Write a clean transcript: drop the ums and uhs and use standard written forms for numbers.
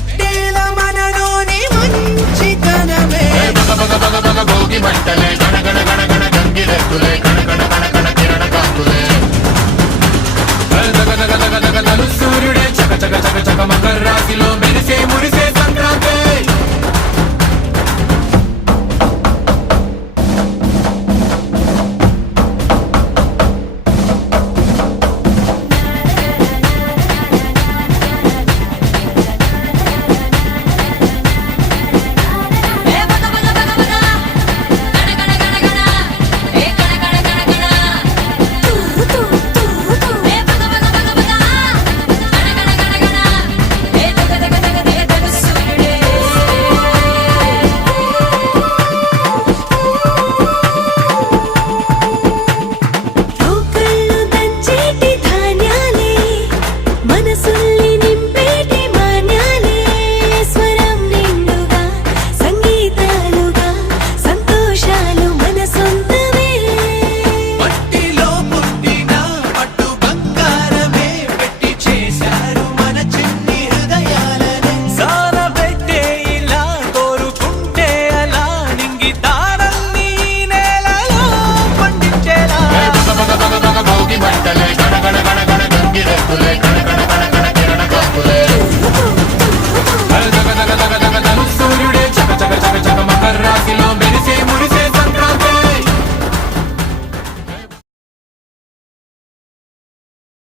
పెట్టేల మనలోని మంచితనమే బగ బగ బగ బగ భోగి మంటలే గణ గణ గణ గణ గంగిరెద్దులే కణ కణ కణ కణ కిరణ కాంతులే దగ దగ దగ దగ దగ సూర్యుడే చక చక చక చక మకర రాశిలో